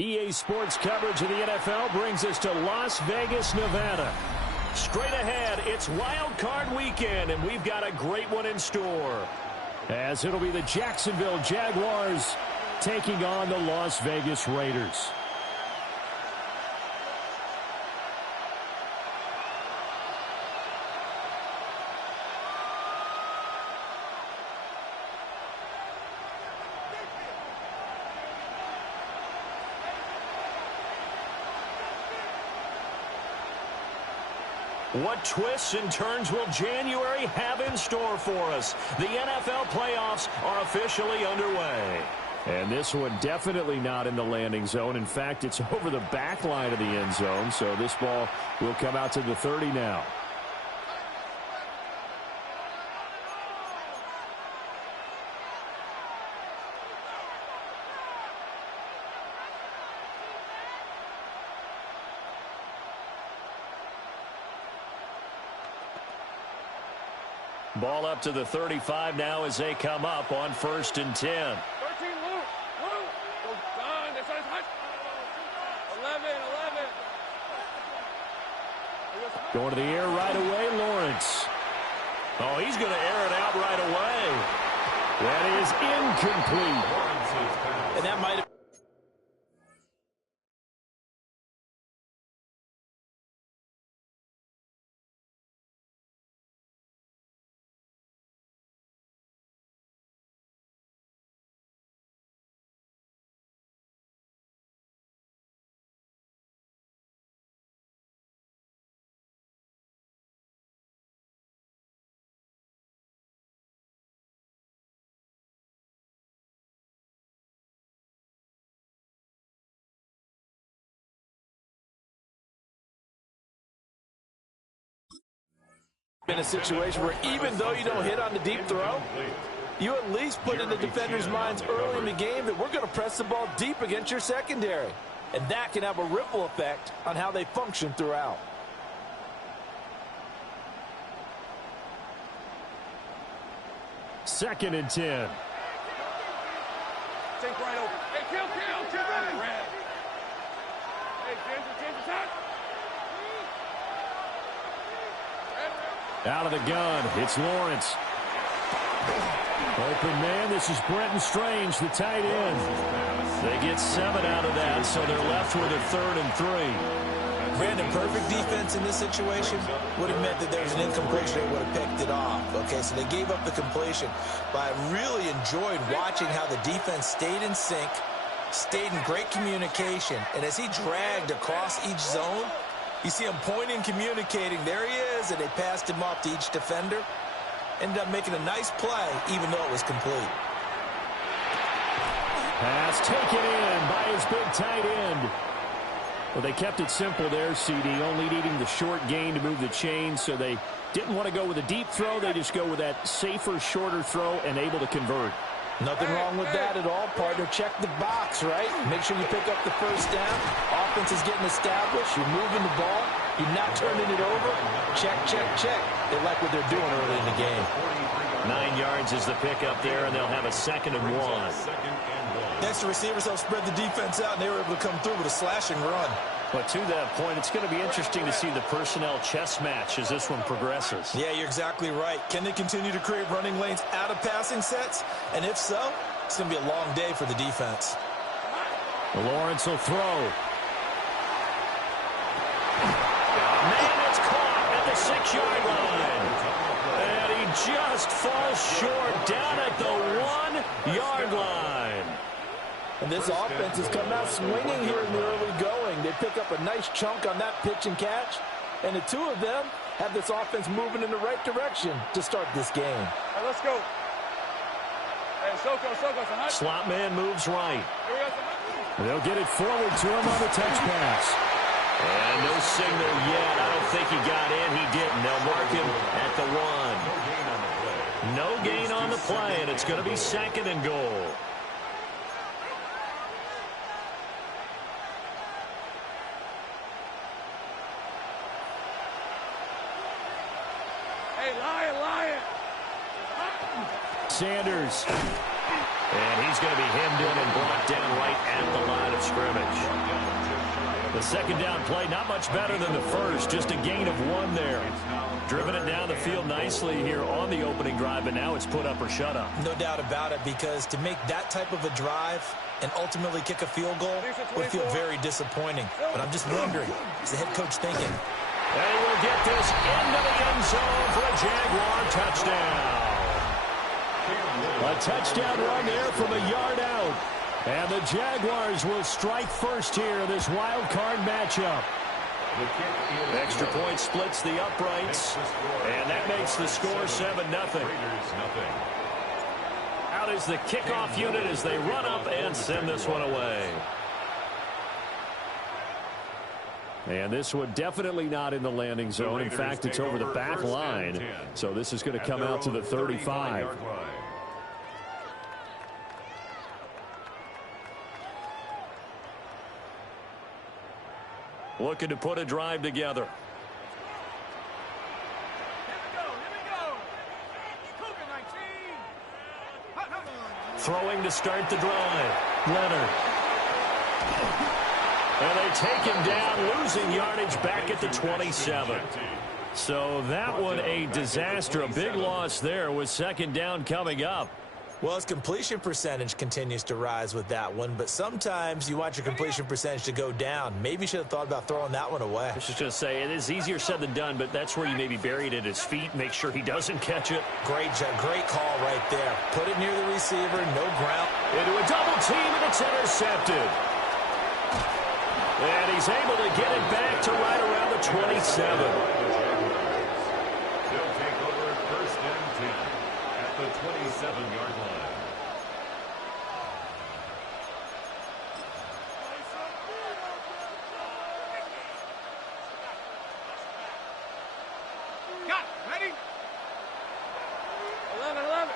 EA Sports coverage of the NFL brings us to Las Vegas, Nevada. Straight ahead, it's Wild Card Weekend, and we've got a great one in store. As it'll be the Jacksonville Jaguars taking on the Las Vegas Raiders. What twists and turns will January have in store for us? The NFL playoffs are officially underway. And this one definitely not in the landing zone. In fact, it's over the back line of the end zone, so this ball will come out to the 30 now. Ball up to the 35 now as they come up on 1st and 10. 13, Luke. That's 11. Going to the air right away, Lawrence. Oh, he's going to air it out right away. That is incomplete. And that might have been a situation where even though you don't hit on the deep throw, you at least put in the defenders' minds early in the game that we're going to press the ball deep against your secondary. And that can have a ripple effect on how they function throughout. Second and 10. Take right over. Hey, kill. Red. Hey, change the time. Out of the gun, it's Lawrence. Open man, this is Brenton Strange, the tight end. They get 7 out of that, so they're left with a 3rd and 3. Brandon, perfect defense in this situation would have meant that there was an incompletion. They would have picked it off. Okay, so they gave up the completion. But I really enjoyed watching how the defense stayed in sync, stayed in great communication, and as he dragged across each zone, you see him pointing, communicating. There he is, and they passed him off to each defender. Ended up making a nice play, even though it was complete. Pass taken in by his big tight end. Well, they kept it simple there, CD, only needing the short gain to move the chains, so they didn't want to go with a deep throw. They just go with that safer, shorter throw and able to convert. Nothing wrong with that at all, partner. Check the box, right? Make sure you pick up the first down. Offense is getting established. You're moving the ball. You're not turning it over. Check. They like what they're doing early in the game. 9 yards is the pickup there, and they'll have a 2nd and 1. Next, the receivers help spread the defense out, and they were able to come through with a slashing run. But to that point, it's going to be interesting to see the personnel chess match as this one progresses. Yeah, you're exactly right. Can they continue to create running lanes out of passing sets? And if so, it's going to be a long day for the defense. Lawrence will throw. Man, it's caught at the 6-yard line. And he just falls short down at the 1-yard line. And this offense has come out swinging here in the early going. They pick up a nice chunk on that pitch and catch. And the two of them have this offense moving in the right direction to start this game. All right, let's go. Hey, Soko, Slot man moves right. They'll get it forward to him on the touch pass. And no signal yet. I don't think he got in. He didn't. They'll mark him at the 1. No gain on the play, and it's going to be 2nd and goal. Hey, Lion. Sanders And he's going to be hemmed in and brought down right at the line of scrimmage. The second down play, not much better than the first, just a gain of 1 there. Driven it down the field nicely here on the opening drive, and now it's put up or shut up. No doubt about it, because to make that type of a drive and ultimately kick a field goal would feel very disappointing. But I'm just wondering, is the head coach thinking? And he will get this into the end zone for a Jaguar touchdown. A touchdown run there from a yard out. And the Jaguars will strike first here in this wild card matchup. Extra point splits the uprights, and that makes the score 7-0. Out is the kickoff unit as they run up and send this one away. And this one definitely not in the landing zone. In fact, it's over the back line. So this is going to come out to the 35. Looking to put a drive together. Throwing to start the drive. Leonard. And they take him down, losing yardage back at the 27. So that one a disaster. A big loss there with second down coming up. Well, his completion percentage continues to rise with that one, but sometimes you want your completion percentage to go down. Maybe you should have thought about throwing that one away. I was just going to say, it is easier said than done, but that's where you maybe bury it at his feet, make sure he doesn't catch it. Great call right there. Put it near the receiver, no ground. Into a double team, and it's intercepted. And he's able to get it back to right around the 27. They'll take over first and 10 at the 27-yard line. Got it. Ready? 11.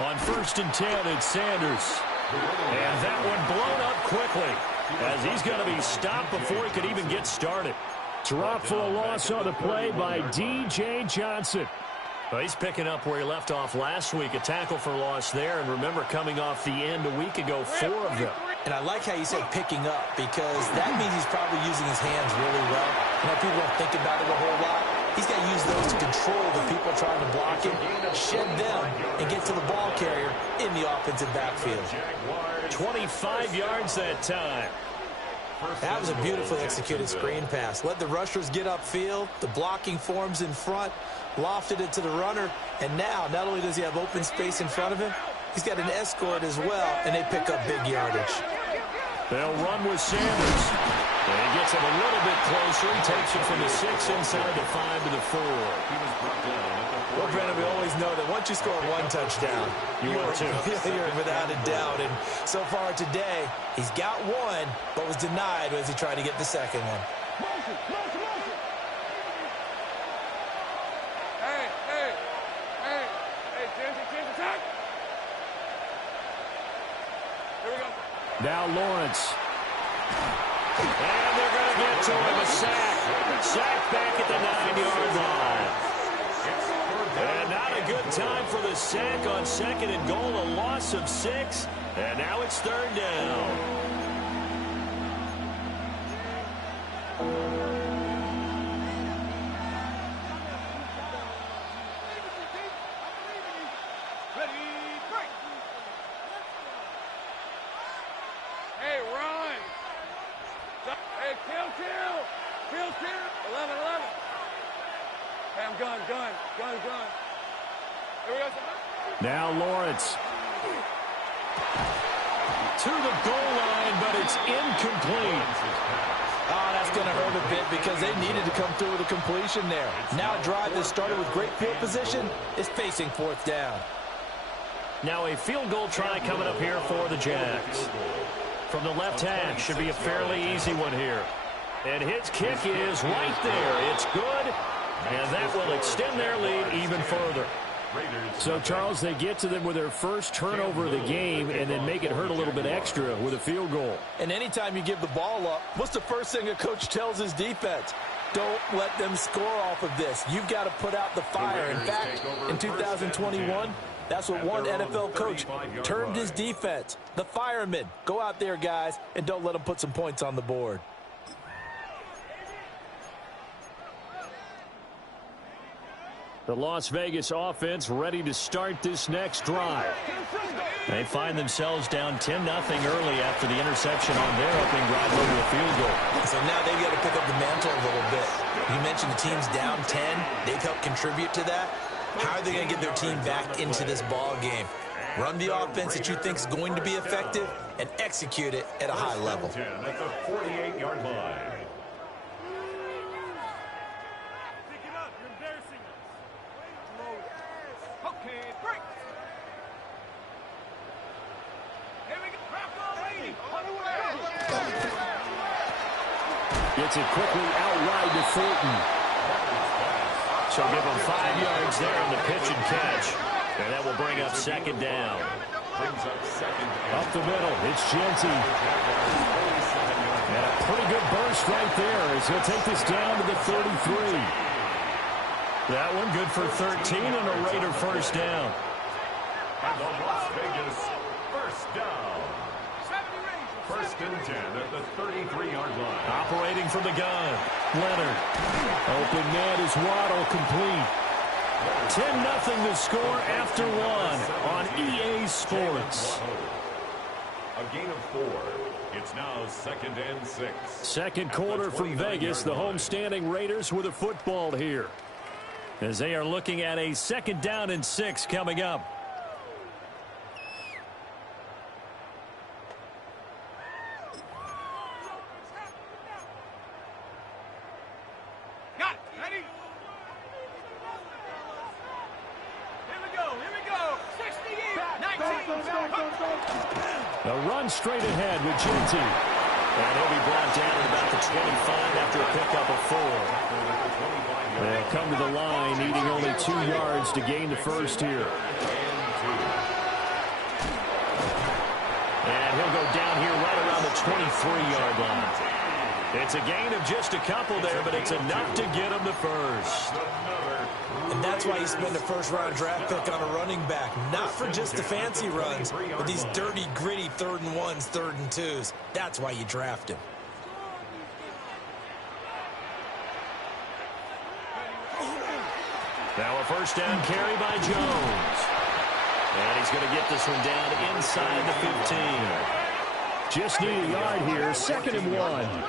On first and 10, it's Sanders. And that one blown up quickly as he's going to be stopped before he could even get started. Drop for a loss on the play by D.J. Johnson. Well, he's picking up where he left off last week, a tackle for loss there. And remember, coming off the end a week ago, 4 of them. And I like how you said picking up, because that means he's probably using his hands really well. You know, people don't think about it a whole lot. He's got to use those to control the people trying to block him, shed them, and get to the ball carrier in the offensive backfield. 25 yards that time. That was a beautifully executed screen pass. Let the rushers get upfield. The blocking forms in front. Lofted it to the runner. And now, not only does he have open space in front of him, he's got an escort as well, and they pick up big yardage. They'll run with Sanders. And he gets him a little bit closer. He takes it from the 6 inside the 5 to the 4. Well, Brennan, we always know that once you score one touchdown, you're without a doubt. And so far today, he's got one, but was denied as he tried to get the second one. Hey, change attack. Here we go. Now Lawrence. And they're going to get to him, a sack. Sack back at the 9-yard line. And not a good time for the sack on second and goal, a loss of 6. And now it's third down. Hey, Ryan. Hey, kill. 11. Hey, I'm gun. Here we go. Now Lawrence. To the goal line, but it's incomplete. Oh, that's going to hurt a bit because they needed to come through with a completion there. Now a drive that started with great field position is facing fourth down. Now a field goal try coming up here for the Jags. From the left hash, should be a fairly easy one here. And his kick is right there. It's good, and that will extend their lead even further. So, Charles, they get to them with their first turnover of the game and then make it hurt a little bit extra with a field goal. And anytime you give the ball up, what's the first thing a coach tells his defense? Don't let them score off of this. You've got to put out the fire. In fact, in 2021, that's what one NFL coach termed his defense. The firemen. Go out there, guys, and don't let them put some points on the board. The Las Vegas offense ready to start this next drive. They find themselves down 10-0 early after the interception on their opening drive over a field goal. So now they've got to pick up the mantle a little bit. You mentioned the team's down 10. They've helped contribute to that. How are they going to get their team back into this ball game? Run the offense that you think is going to be effective and execute it at a high level. At the 48-yard line. Gets it quickly out wide to Fulton. So give him 5 yards there on the pitch and catch. And that will bring up second down. Up the middle, it's Genty. And a pretty good burst right there as he'll take this down to the 33. That one good for 13 and a Raider first down. And the Las Vegas first down. First and 10 at the 33-yard line. Operating from the gun. Leonard. Open man is Waddle complete. 10-0 the score after one on EA Sports. A gain of 4. It's now second and 6. Second quarter from Vegas. The homestanding Raiders with a football here, as they are looking at a 2nd down and 6 coming up. A run straight ahead with Genty. And he'll be brought down at about the 25 after a pickup of 4. They'll come to the line, needing only 2 yards to gain the first here. And he'll go down here right around the 23-yard line. It's a gain of just a couple there, but it's enough to get him the first. And that's why you spend a first-round draft pick on a running back. Not for just the fancy runs, but these dirty, gritty 3rd and 1s, 3rd and 2s. That's why you draft him. Now a first down carry by Jones. And he's going to get this one down inside the 15. Just need a yard here, 2nd and 1.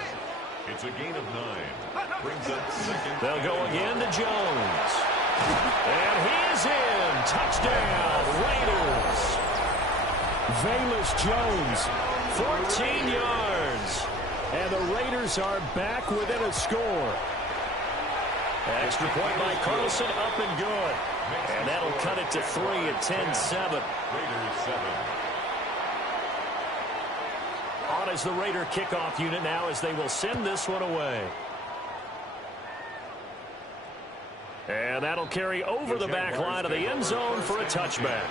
It's a gain of 9. Brings up second. They'll go again to Jones. And he is in. Touchdown, Raiders. Velus Jones, 14 yards. And the Raiders are back within a score. Extra point by Carlson, up and good. And that'll cut it to 3 at 10-7. Raiders 7. On as the Raider kickoff unit now, as they will send this one away. And that'll carry over the back line of the end zone for a touchback.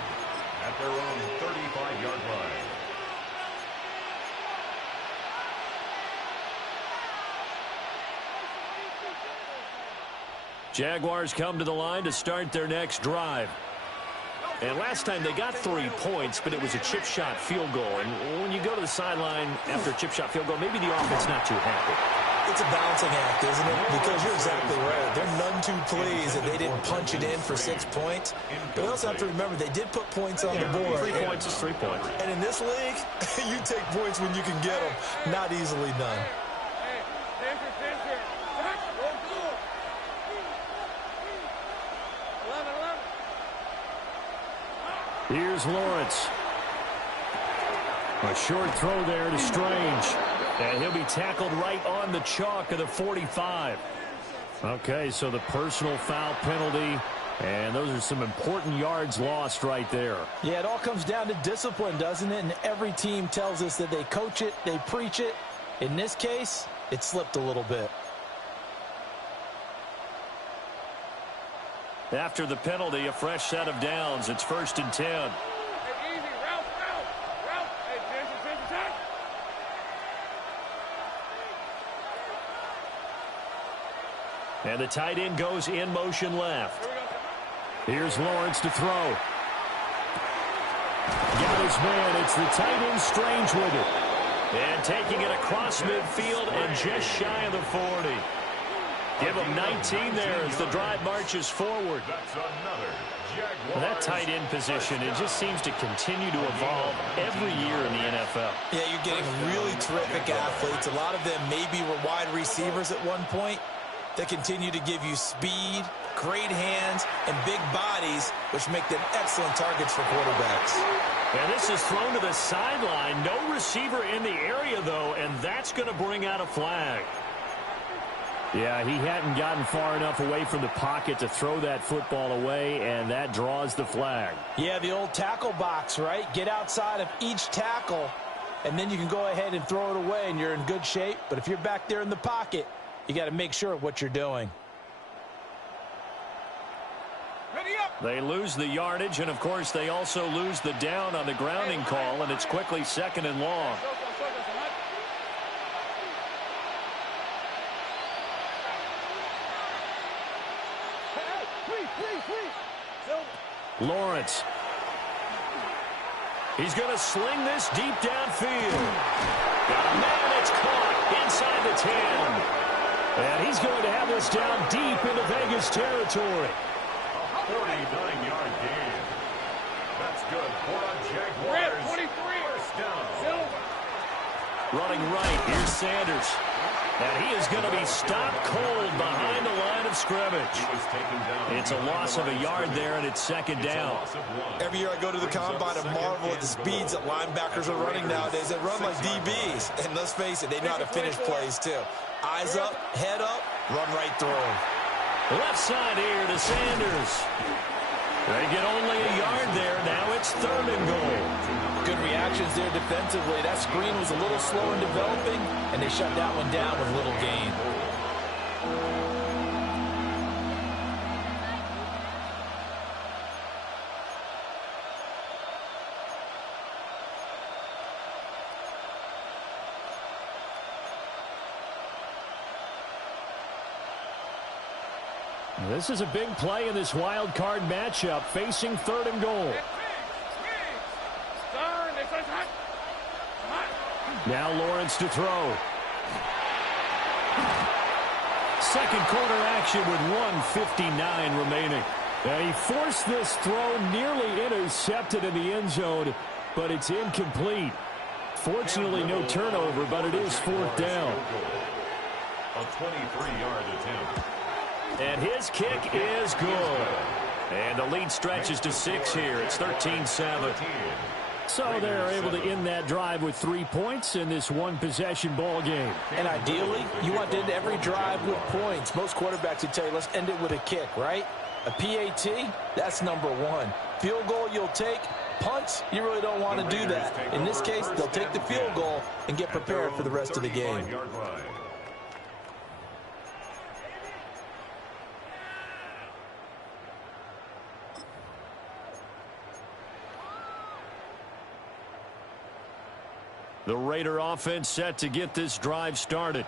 At their own 35-yard line. Jaguars come to the line to start their next drive. And last time they got 3 points, but it was a chip shot field goal. And when you go to the sideline after a chip shot field goal, maybe the offense not too happy. It's a balancing act, isn't it? Because you're exactly right. They're none too pleased that they didn't punch it in for 6 points. But we also have to remember they did put points on the board. 3 points is 3 points. And in this league, you take points when you can get them. Not easily done. Here's Lawrence. A short throw there to Strange. And he'll be tackled right on the chalk of the 45. Okay, so the personal foul penalty. And those are some important yards lost right there. Yeah, it all comes down to discipline, doesn't it? And every team tells us that they coach it, they preach it. In this case, it slipped a little bit. After the penalty, a fresh set of downs. It's 1st and 10. Hey, easy. Route. Hey, Jensen, touch. And the tight end goes in motion left. Here's Lawrence to throw. Got his man. It's the tight end Strange with it. And taking it across midfield and just shy of the 40. Give him 19 there as the drive marches forward. That tight end position, it just seems to continue to evolve every year in the NFL. Yeah, you're getting really terrific athletes. A lot of them maybe were wide receivers at one point that continue to give you speed, great hands, and big bodies, which make them excellent targets for quarterbacks. And this is thrown to the sideline. No receiver in the area, though, and that's going to bring out a flag. Yeah, he hadn't gotten far enough away from the pocket to throw that football away, and that draws the flag. Yeah, the old tackle box, right? Get outside of each tackle, and then you can go ahead and throw it away, and you're in good shape. But if you're back there in the pocket, you got to make sure of what you're doing. They lose the yardage, and, of course, they also lose the down on the grounding call, and it's quickly second and long. Lawrence. He's going to sling this deep downfield. Got a man, it's caught inside the 10. And he's going to have this down deep into Vegas territory. 49-yard gain. That's good for a Jaguars. 23. First down. Silver. Running right, here's Sanders. And he is going to be stopped cold behind the line of scrimmage. It's a loss of a yard there, and it's second down. Every year I go to the combine and marvel at the speeds that linebackers are running nowadays. They run like DBs. And let's face it, they know how to finish plays too. Eyes up, head up, run right through. Left side here to Sanders. They get only a yard there. Now it's third and goal. Good reactions there defensively. That screen was a little slow in developing, and they shut that one down with little gain. This is a big play in this wild card matchup, facing third and goal. Now Lawrence to throw. Second quarter action with 1:59 remaining. And he forced this throw, nearly intercepted in the end zone, but it's incomplete. Fortunately, no turnover, but it is fourth down. A 23-yard attempt. And his kick is good. And the lead stretches to 6 here. It's 13-7. So they're able to end that drive with 3 points in this one-possession ball game. And ideally, you want to end every drive with points. Most quarterbacks would tell you, let's end it with a kick, right? A PAT, that's number one. Field goal you'll take. Punts, you really don't want to do that. In this case, they'll take the field goal and get prepared for the rest of the game. The Raider offense set to get this drive started.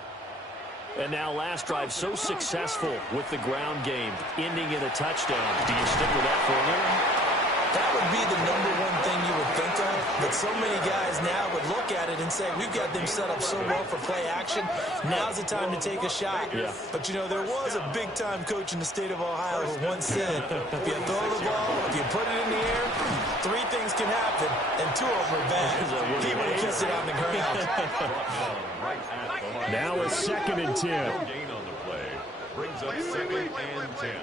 And now last drive so successful with the ground game, ending in a touchdown. Do you stick with that formula? That would be the number one thing you would think of, but so many guys now would look at it and say, we've got them set up so well for play action, now's the time to take a shot. Yeah. But, you know, there was a big-time coach in the state of Ohio who once said, if you throw the ball, if you put it in the air, 3 things can happen, and 2 of them are bad. He would have kissed it on the ground. Now a 2nd and 10. Gain on the play brings up 2nd and 10.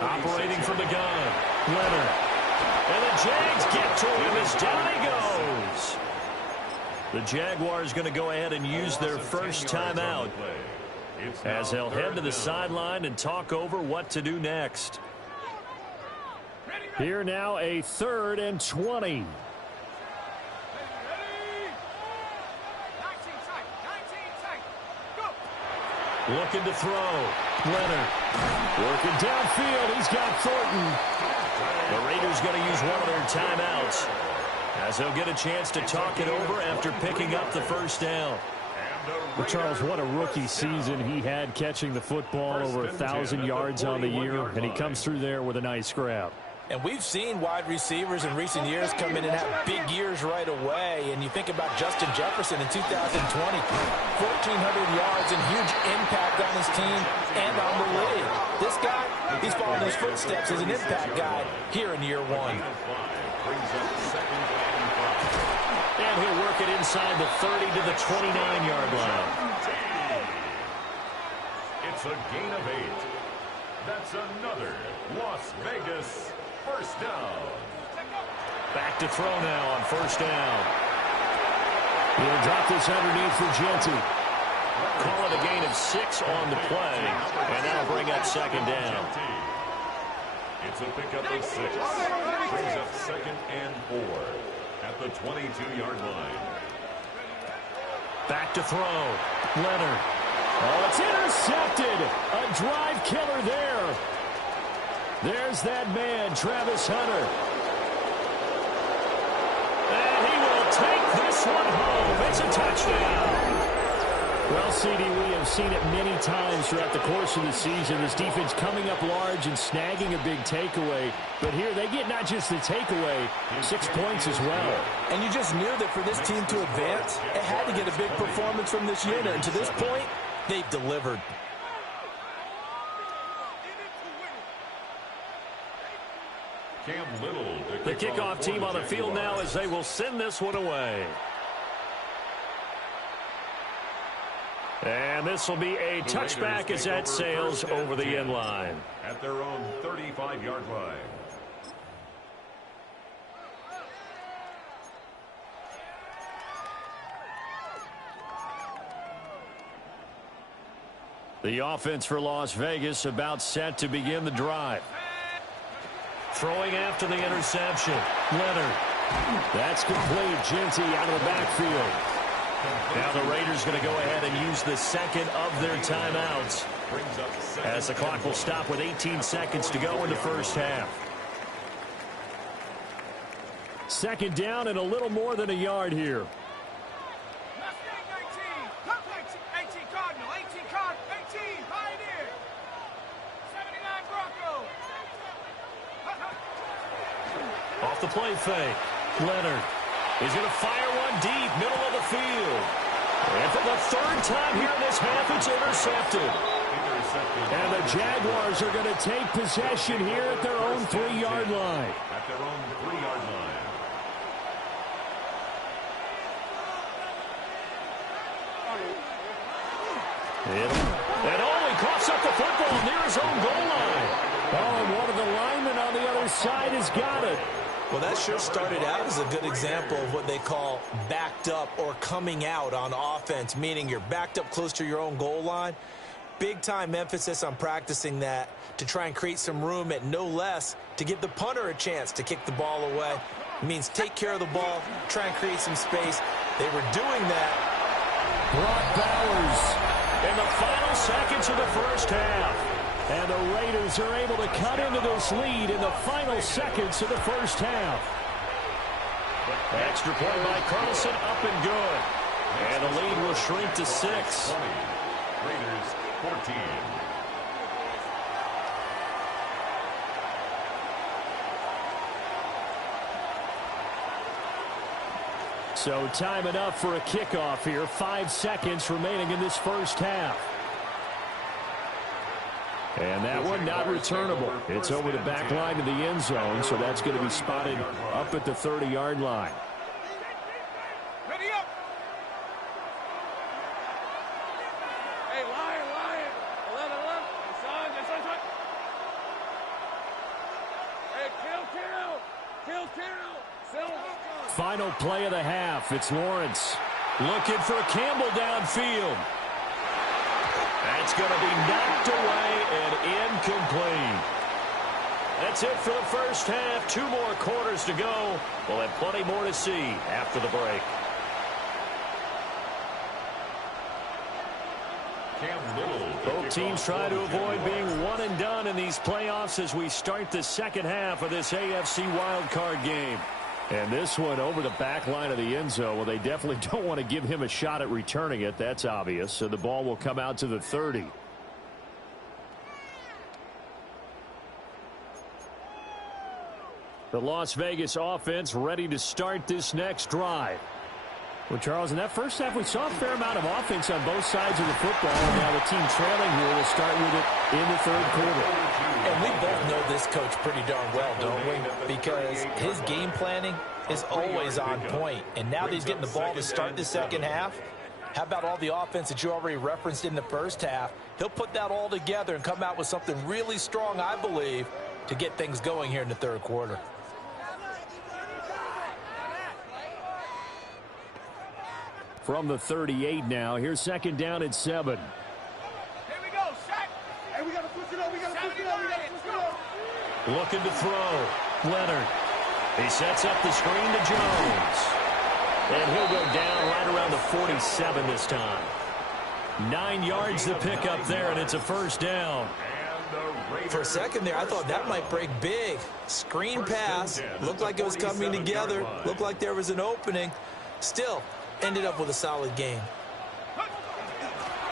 Operating from the gun, Leonard. And the Jags get to him as down he goes. The Jaguars going to go ahead and use their first timeout as they'll head to the sideline and talk over what to do next. Here now a 3rd and 20. Looking to throw. Leonard. Working downfield. He's got Thornton. The Raiders going to use one of their timeouts as they'll get a chance to talk it over after picking up the first down. And Well, Charles, what a rookie season he had, catching the football over 1,000 yards on the year, and he comes through there with a nice grab. And we've seen wide receivers in recent years come in and have big years right away. And you think about Justin Jefferson in 2020, 1,400 yards and huge impact on his team and on the league. This guy, he's following his footsteps as an impact guy here in year one. And he'll work it inside the 30 to the 29-yard line. It's a gain of 8. That's another Las Vegas first down. Back to throw now on first down. He'll drop this underneath for Genty. Call it a gain of 6 on the play, and that'll bring up second down. It's a pickup of 6. Brings up 2nd and 4 at the 22-yard line. Back to throw. Leonard. Oh, it's intercepted. A drive killer there. There's that man, Travis Hunter. And he will take this one home. It's a touchdown. Well, CD, we have seen it many times throughout the course of the season. This defense coming up large and snagging a big takeaway. But here they get not just the takeaway, 6 points as well. And you just knew that for this team to advance, it had to get a big performance from this unit. And to this point, they've delivered. Cam Little. The kickoff team on the field now as they will send this one away. And this will be a touchback as that sails over the end line. At their own 35-yard line. The offense for Las Vegas about set to begin the drive. Throwing after the interception. Leonard. That's complete. Genty out of the backfield. Now the Raiders going to go ahead and use the second of their timeouts as the clock will stop with 18 seconds to go in the first half. Second down and a little more than a yard here. 18 Cardinal, 18 Pioneer, 79 Bronco. Off the play fake. Leonard. He's going to fire one deep, middle of the field. And for the third time here in this half, it's intercepted. And the Jaguars are going to take possession here at their own 3-yard line. At their own 3-yard line. And he coughs up the football near his own goal line. Oh, and one of the linemen on the other side has got it. Well, that sure started out as a good example of what they call backed up or coming out on offense, meaning you're backed up close to your own goal line. Big-time emphasis on practicing that to try and create some room at no less to give the punter a chance to kick the ball away. It means take care of the ball, try and create some space. They were doing that. Brock Bowers in the final seconds of the first half. And the Raiders are able to cut into this lead in the final seconds of the first half. Extra point by Carlson, up and good. And the lead will shrink to 6. 20. Raiders 14. So time enough for a kickoff here. 5 seconds remaining in this first half. And that one not returnable. It's over the back line of the end zone, so that's going to be spotted up at the 30-yard line. Ready up. Hey, Lion. 11. Son. Hey, kill. Final play of the half. It's Lawrence looking for Campbell downfield. That's going to be knocked away and incomplete. That's it for the first half. 2 more quarters to go. We'll have plenty more to see after the break. Both teams try to avoid being one and done in these playoffs as we start the second half of this AFC wildcard game. And this one over the back line of the end zone. Well, they definitely don't want to give him a shot at returning it. That's obvious. So the ball will come out to the 30. The Las Vegas offense ready to start this next drive. Well, Charles, in that first half, we saw a fair amount of offense on both sides of the football. And now the team trailing here will start with it in the third quarter. And we both know this coach pretty darn well, don't we? Because his game planning is always on point. And now that he's getting the ball to start the second half, how about all the offense that you already referenced in the first half? He'll put that all together and come out with something really strong, I believe, to get things going here in the third quarter. From the 38 now, here's second down at 7. Here we go, Shaq. Hey, we got to push it up. We got to push it up. We got to push it up. Looking to throw. Leonard. He sets up the screen to Jones. And he'll go down right around the 47 this time. 9 yards to pick up there, and it's a first down. For a second there, I thought that might break big. Screen pass. Looked like it was coming together. Looked like there was an opening. Still, ended up with a solid game.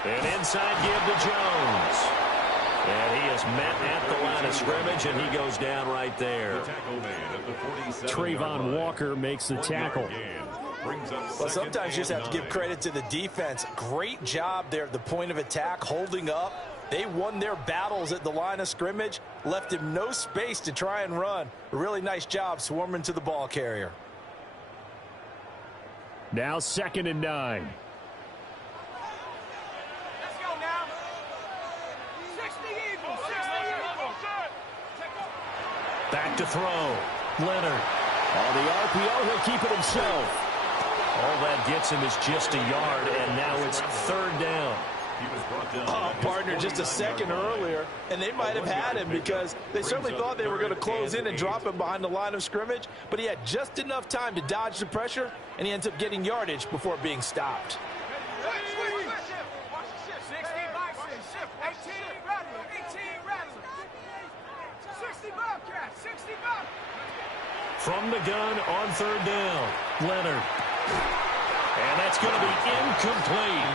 An inside give to Jones. And he is met at the line of scrimmage, and he goes down right there. Trayvon Walker makes the tackle. Well, sometimes you just have to give credit to the defense. Great job there at the point of attack, holding up. They won their battles at the line of scrimmage, left him no space to try and run. A really nice job swarming to the ball carrier. Now 2nd and 9. Let's go now. 60 Eagles. 60 Eagles. Back to throw. Leonard. On the RPO, he'll keep it himself. All that gets him is just a yard, and now it's 3rd down. Oh, partner, just a second earlier, and they might have had him because they certainly thought they were going to close in and drop him behind the line of scrimmage, but he had just enough time to dodge the pressure, and he ends up getting yardage before being stopped. 60 back. From the gun on 3rd down, Leonard. And that's going to be incomplete.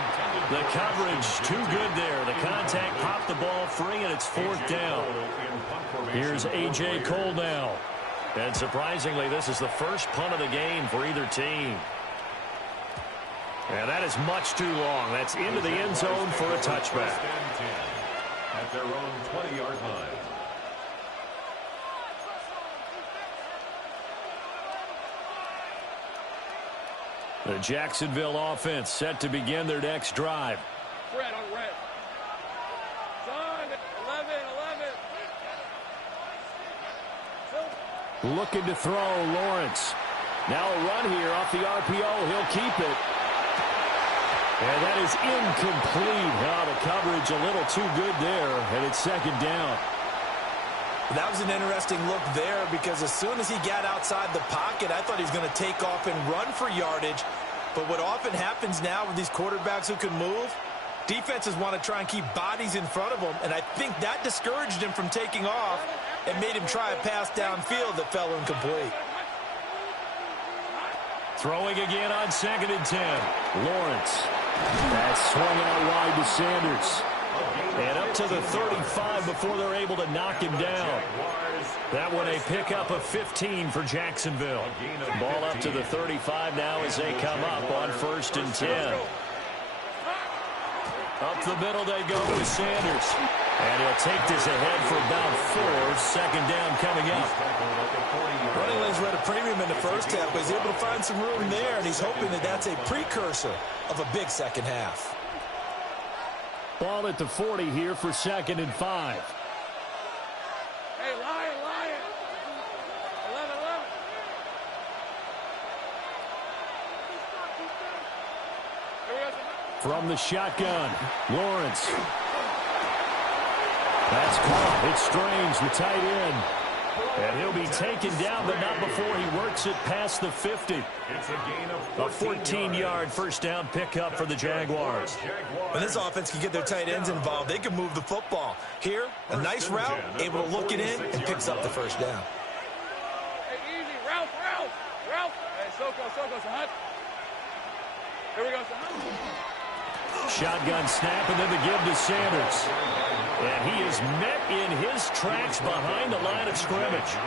The coverage too good there. The contact popped the ball free, and it's 4th down. Here's A.J. Cole now. And surprisingly, this is the first punt of the game for either team. And that is much too long. That's into the end zone for a touchback. At their own 20-yard line. The Jacksonville offense set to begin their next drive. Red on red. Son, 11. Looking to throw, Lawrence. Now a run here off the RPO. He'll keep it. And that is incomplete. The coverage a little too good there, and it's 2nd down. That was an interesting look there because as soon as he got outside the pocket, I thought he was going to take off and run for yardage. But what often happens now with these quarterbacks who can move, defenses want to try and keep bodies in front of them, and I think that discouraged him from taking off and made him try a pass downfield that fell incomplete. Throwing again on 2nd and 10. Lawrence. That's swung out wide to Sanders. And up to the 35 before they're able to knock him down. That one a pickup of 15 for Jacksonville. Ball up to the 35 now as they come up on 1st and 10. Up the middle they go with Sanders. And he'll take this ahead for about 4. 2nd down coming up. Running lanes were at a premium in the first half, but he's able to find some room there, and he's hoping that that's a precursor of a big second half. Ball at the 40 here for 2nd and 5. Hey, Lion. 11. From the shotgun, Lawrence. That's caught. It's Strange, the tight end. And he'll be taken down, but not before he works it past the 50. It's a gain A of 14-yard first down pickup for the Jaguars. When this offense can get their tight ends involved, they can move the football. Here, a nice route, able to look it in, and picks up the first down. Hey, easy. Route. Soko, son. Here we go, son. Shotgun snap and then the give to Sanders. And he is met in his tracks behind the line of scrimmage.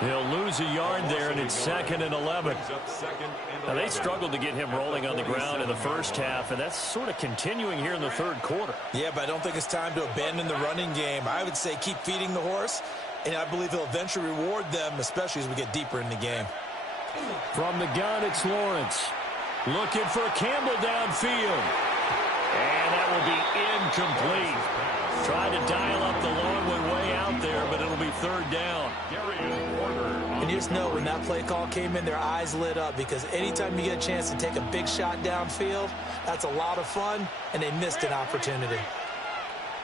He'll lose a yard there, and it's 2nd and 11. Now, they struggled to get him rolling on the ground in the first half, and that's sort of continuing here in the third quarter. Yeah, but I don't think it's time to abandon the running game. I would say keep feeding the horse, and I believe he'll eventually reward them, especially as we get deeper in the game. From the gun, it's Lawrence. Looking for Campbell downfield. And that will be incomplete. Tried to dial up the long one way out there, but it'll be 3rd down. And you just know when that play call came in, their eyes lit up, because anytime you get a chance to take a big shot downfield, that's a lot of fun, and they missed an opportunity.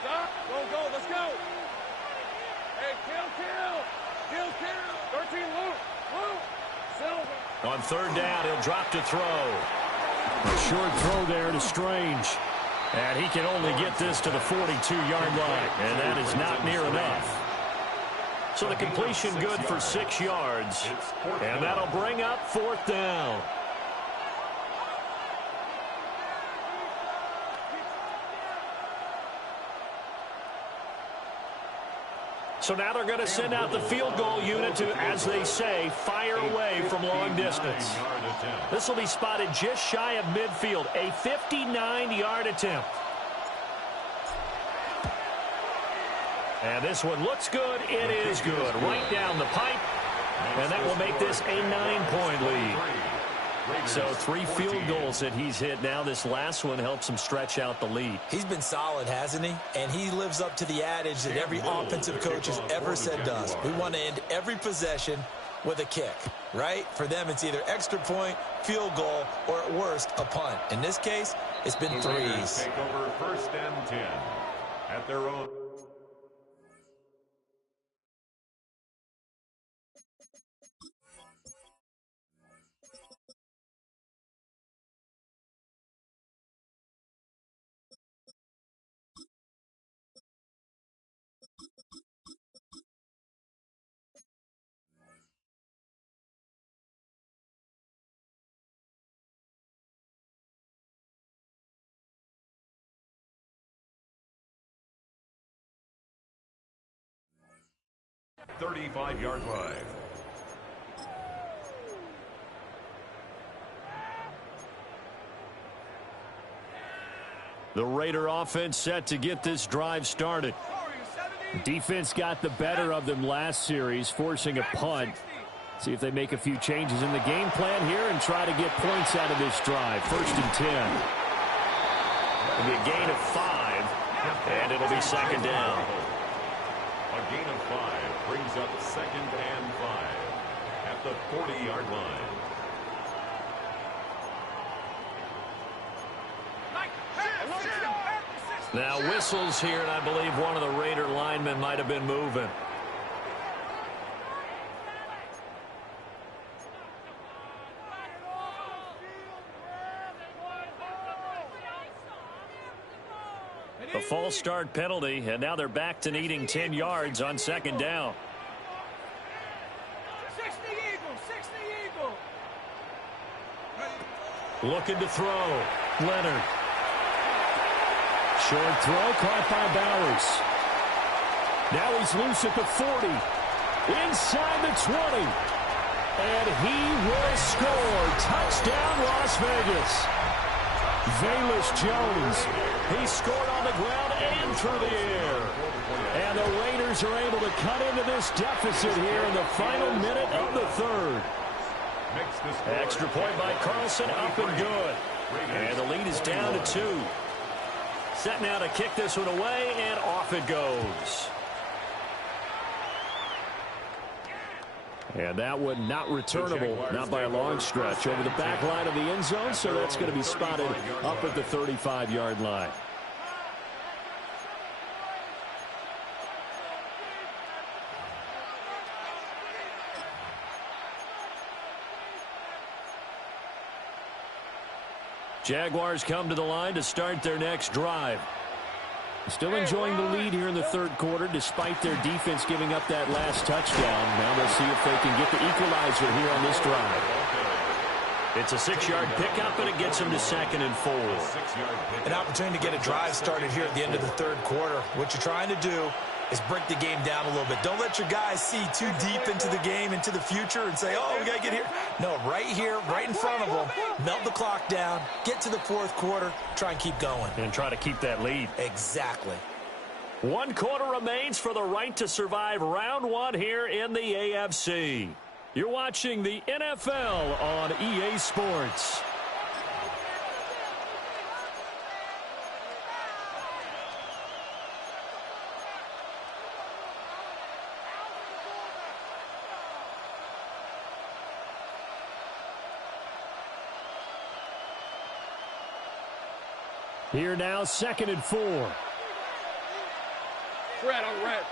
Go, let's go. Hey, kill. 13, Luke. Silver. On 3rd down, he'll drop to throw. A short throw there to Strange. And he can only get this to the 42-yard line, and that is not near enough. So the completion good for 6 yards, and that'll bring up 4th down. So now they're going to send out the field goal unit to, as they say, fire away from long distance. This will be spotted just shy of midfield, a 59-yard attempt. And this one looks good. It is good. Right down the pipe. And that will make this a 9-point lead. So 3 field goals that he's hit now. This last one helps him stretch out the lead. He's been solid, hasn't he? And he lives up to the adage that every offensive coach has ever said to us. We want to end every possession with a kick, right? For them, it's either extra point, field goal, or at worst, a punt. In this case, it's been threes. Take over 1st and 10 at their own. Thirty-five-yard drive. The Raider offense set to get this drive started. Defense got the better of them last series, forcing a punt. See if they make a few changes in the game plan here and try to get points out of this drive. 1st and 10. It'll be a gain of 5, and it'll be 2nd down. A gain of 5 brings up 2nd and 5 at the 40-yard line. Now whistles here, and I believe one of the Raider linemen might have been moving. A false start penalty, and now they're back to needing 10 yards on 2nd down. 60 Eagle. Looking to throw. Leonard. Short throw caught by Bowers. Now he's loose at the 40. Inside the 20. And he will score. Touchdown, Las Vegas. Velus Jones. He scored on the ground and through the air. And the Raiders are able to cut into this deficit here in the final minute of the 3rd. Extra point by Carlson, up and good. And the lead is down to 2. Set now to kick this one away, and off it goes. And that one not returnable, not by a long stretch, over the back line of the end zone, so that's going to be spotted up at the 35-yard line. Jaguars come to the line to start their next drive. Still enjoying the lead here in the 3rd quarter despite their defense giving up that last touchdown. Now we'll see if they can get the equalizer here on this drive. It's a 6-yard pickup, and it gets him to 2nd and 4. An opportunity to get a drive started here at the end of the third quarter. What you're trying to do is break the game down a little bit. Don't let your guys see too deep into the game, into the future, and say, oh, we got to get here. No, right here, right in front of them, melt the clock down, get to the fourth quarter, try and keep going. And try to keep that lead. Exactly. 1 quarter remains for the right to survive round 1 here in the AFC. You're watching the NFL on EA Sports. Here now, 2nd and 4. Red on red.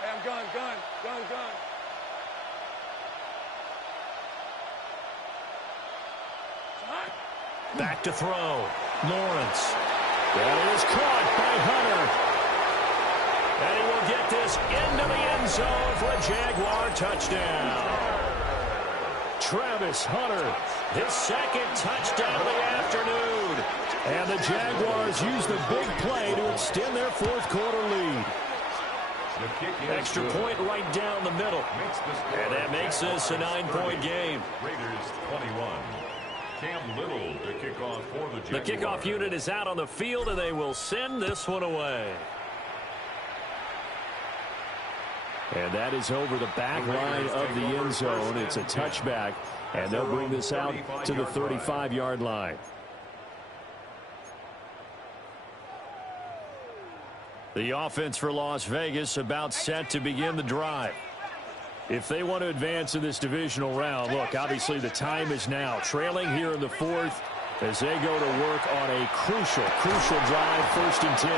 Hey, I'm gun. Back to throw. Lawrence. That is caught by Hunter. And he will get this into the end zone for a Jaguar touchdown. Travis Hunter, his 2nd touchdown of the afternoon. And the Jaguars use the big play to extend their fourth quarter lead. Extra point right down the middle. And that makes this a 9-point game. Raiders 21. Cam Little to kick off for the Jaguars. The kickoff unit is out on the field, and they will send this one away. And that is over the back line of the end zone. It's a touchback, and they'll bring this out to the 35-yard line. The offense for Las Vegas about set to begin the drive. If they want to advance in this divisional round, look, obviously the time is now. Trailing here in the fourth as they go to work on a crucial drive, 1st and 10.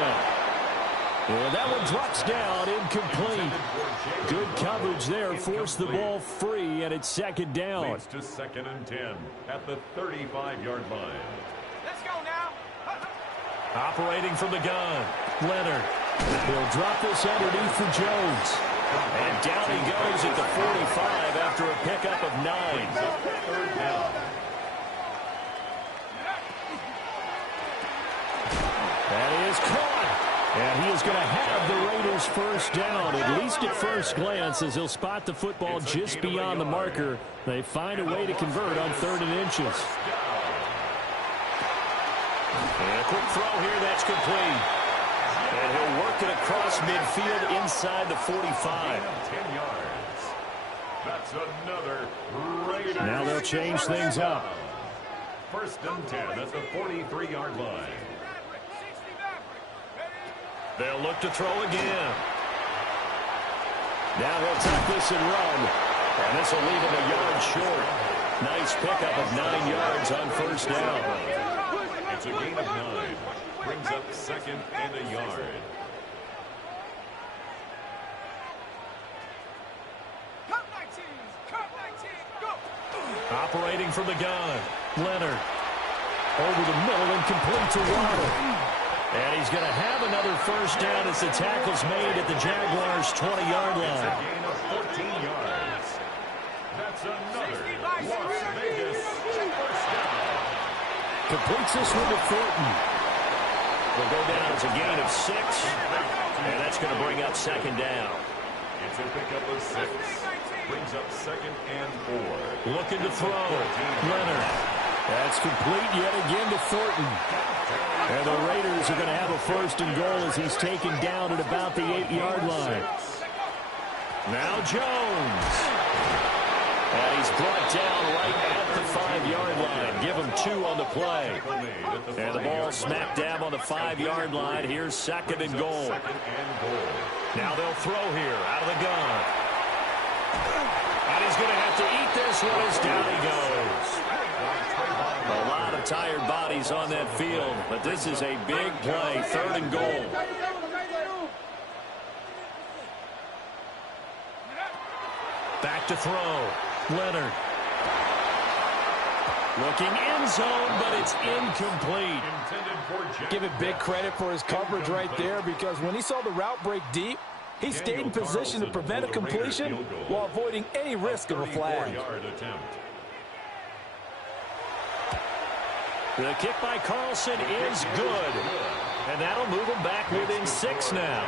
And that one drops down, incomplete. Good coverage there, forced the ball free, and it's 2nd down. Leads to 2nd and 10 at the 35-yard line. Let's go now. Operating from the gun, Leonard. He'll drop this underneath for Jones. And down he goes at the 45 after a pickup of 9. 3rd down. That is caught. And he is going to have the Raiders 1st down, at least at first glance, as he'll spot the football just beyond the marker. They find a way to convert on 3rd and inches. And a quick throw here, that's complete. And he'll work it across midfield inside the 45. 10 yards. That's another Raiders. Now they'll change things up. 1st and 10 at the 43-yard line. They'll look to throw again. Now he'll take this and run. And this will leave him a yard short. Nice pickup of 9 yards on 1st down. It's a gain of 9. Brings up 2nd and a yard. Operating from the gun. Leonard. Over the middle and complete to Waddle. And he's going to have another 1st down as the tackle's made at the Jaguars' 20-yard line. It's a gain of 14 yards. That's another Las Vegas 1st down. Completes this one to Thornton. Will go down as a gain of 6. And that's going to bring up 2nd down. It's a pickup of 6. Brings up 2nd and 4. Looking to throw. Leonard. That's complete yet again to Thornton. And the Raiders are going to have a 1st and goal as he's taken down at about the 8-yard line. Now Jones. And he's brought down right at the 5-yard line. Give him 2 on the play. And the ball smack dab on the 5-yard line. Here's 2nd and goal. Now they'll throw here out of the gun. And he's going to have to eat this one as down he goes. A lot of tired bodies on that field, but this is a big play, 3rd and goal. Back to throw. Leonard. Looking end zone, but it's incomplete. Give it big credit for his coverage right there, because when he saw the route break deep, He stayed in position to prevent a completion while avoiding any risk of a flag. The kick by Carlson is good. And that'll move them back within 6 now.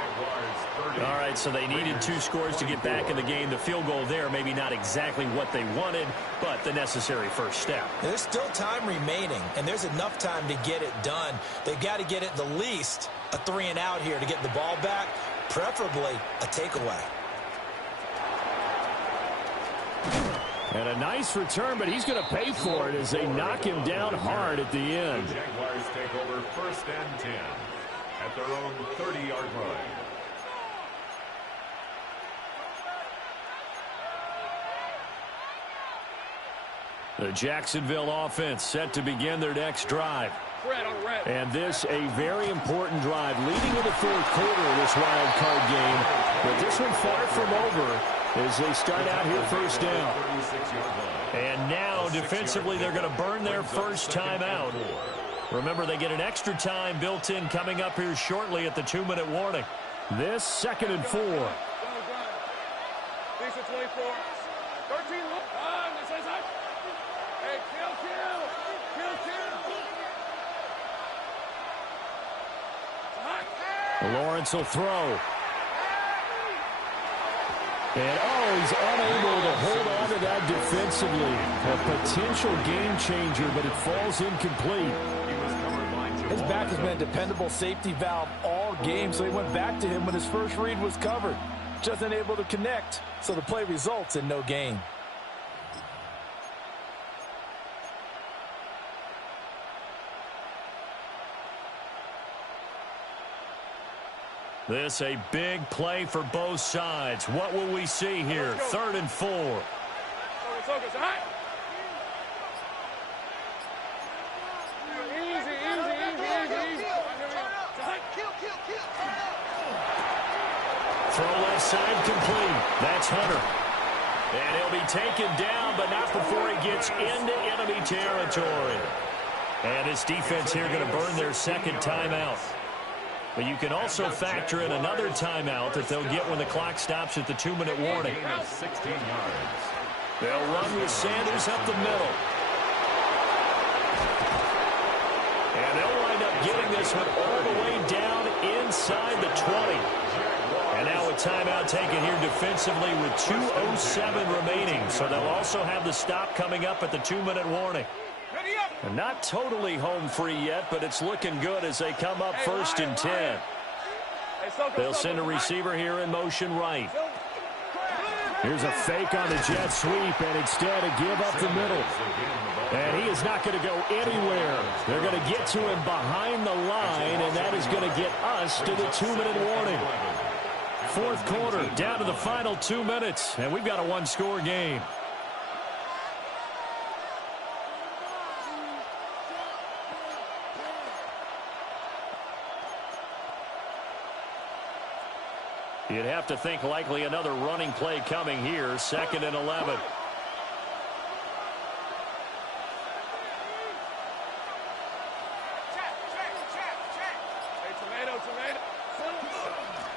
All right, so they needed 2 scores to get back in the game. The field goal there, maybe not exactly what they wanted, but the necessary first step. There's still time remaining, and there's enough time to get it done. They've got to get it the least a 3-and-out here to get the ball back, preferably a takeaway. And a nice return, but he's going to pay for it as they knock him down hard at the end. The Jaguars take over 1st and 10 at their own 30-yard line. The Jacksonville offense set to begin their next drive. And this a very important drive leading into the 4th quarter of this wild card game. But this one far from over as they start out here 1st down. And now defensively they're going to burn their first timeout. Remember, they get an extra time built in coming up here shortly at the 2-minute warning. This 2nd and 4. Decent 24. 13. Hey, kill. Lawrence will throw. And, he's unable to hold on to that defensively. A potential game changer, but it falls incomplete. His back has been a dependable safety valve all game, so he went back to him when his first read was covered. Just unable to connect, so the play results in no gain. This a big play for both sides. What will we see here? 3rd and 4. Throw left side complete. That's Hunter. And he'll be taken down, but not before he gets into enemy territory. And his defense here going to burn their 2nd timeout. But you can also factor in another timeout that they'll get when the clock stops at the 2-minute warning. 16 yards. They'll run with Sanders up the middle. And they'll wind up getting this one all the way down inside the 20. And now a timeout taken here defensively with 2:07 remaining. So they'll also have the stop coming up at the 2-minute warning. And not totally home free yet, but it's looking good as they come up 1st and 10. They'll send a receiver here in motion right. Here's a fake on the jet sweep, and instead a give up the middle. And he is not going to go anywhere. They're going to get to him behind the line, and that is going to get us to the 2-minute warning. 4th quarter, down to the final 2 minutes, and we've got a 1-score game. You'd have to think likely another running play coming here. 2nd and 11.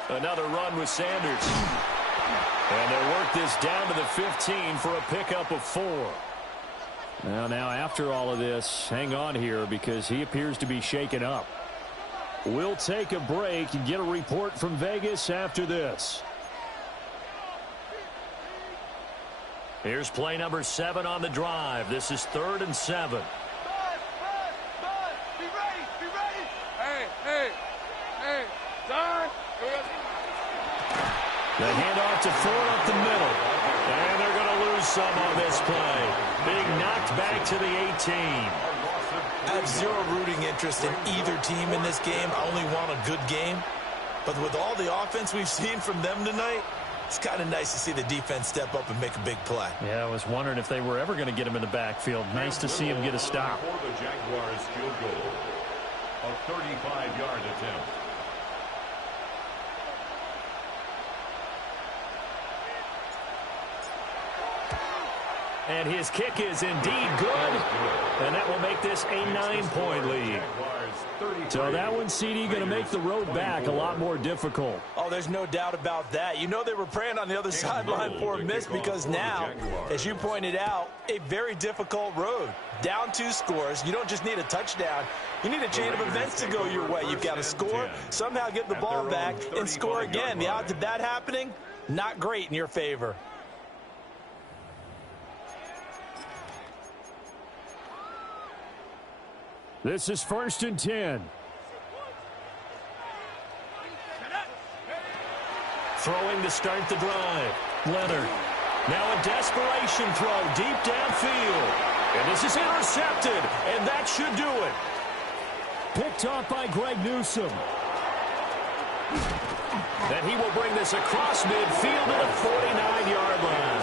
Another run with Sanders. And they'll work this down to the 15 for a pickup of 4. Now after all of this, hang on here because he appears to be shaken up. We'll take a break and get a report from Vegas after this. Here's play number 7 on the drive. This is 3rd and 7. Be ready. Hey, Don. The handoff to Ford up the middle. And they're going to lose some on this play. Being knocked back to the 18. I have zero rooting interest in either team in this game. I only want a good game. But with all the offense we've seen from them tonight, it's kind of nice to see the defense step up and make a big play. Yeah, I was wondering if they were ever going to get him in the backfield. Nice to see him get a stop. For the Jaguars field goal, a 35-yard attempt. And his kick is indeed good. And that will make this a 9-point lead. So that one, CD, going to make the road back a lot more difficult. Oh, there's no doubt about that. You know they were praying on the other sideline for a miss because now, as you pointed out, a very difficult road. Down 2 scores. You don't just need a touchdown. You need a chain of events to go your way. You've got to score, somehow get the ball back, and score again. The odds of that happening, not great in your favor. This is 1st and 10. Throwing to start the drive. Leonard. Now a desperation throw deep downfield. And this is intercepted. And that should do it. Picked off by Greg Newsome. Then he will bring this across midfield to the 49-yard line.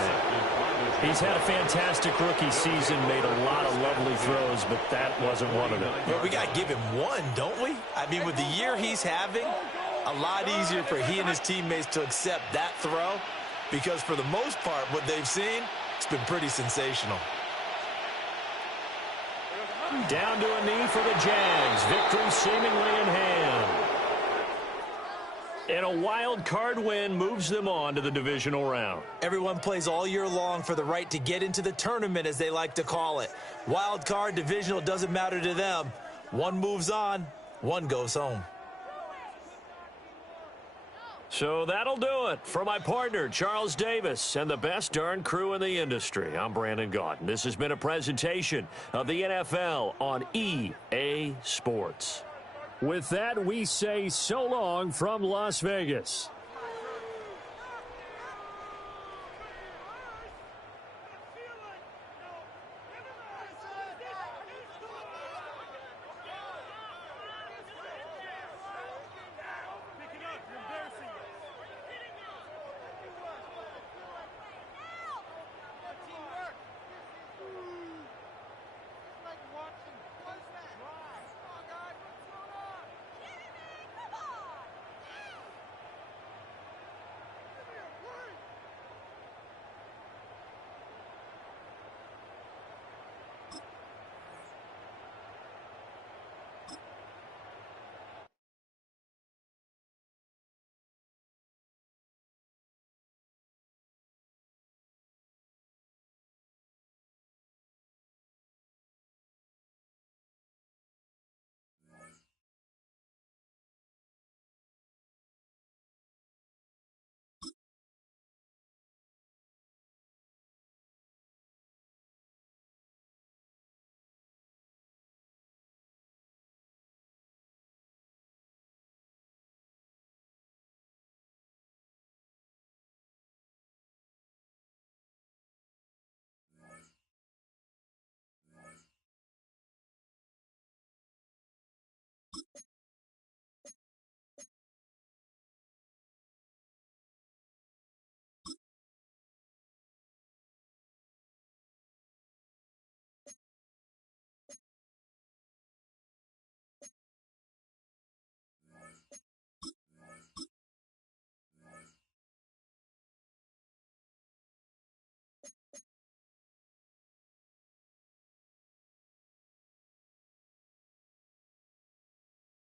He's had a fantastic rookie season, made a lot of lovely throws, but that wasn't one of them. Well, we got to give him one, don't we? I mean, with the year he's having, a lot easier for he and his teammates to accept that throw because for the most part, what they've seen, it's been pretty sensational. Down to a knee for the Jags. Victory seemingly in hand. And a wild card win moves them on to the divisional round. Everyone plays all year long for the right to get into the tournament, as they like to call it. Wild card, divisional, doesn't matter to them. One moves on, one goes home. So that'll do it. For my partner, Charles Davis, and the best darn crew in the industry, I'm Brandon Gaudin. This has been a presentation of the NFL on EA Sports. With that, we say so long from Las Vegas.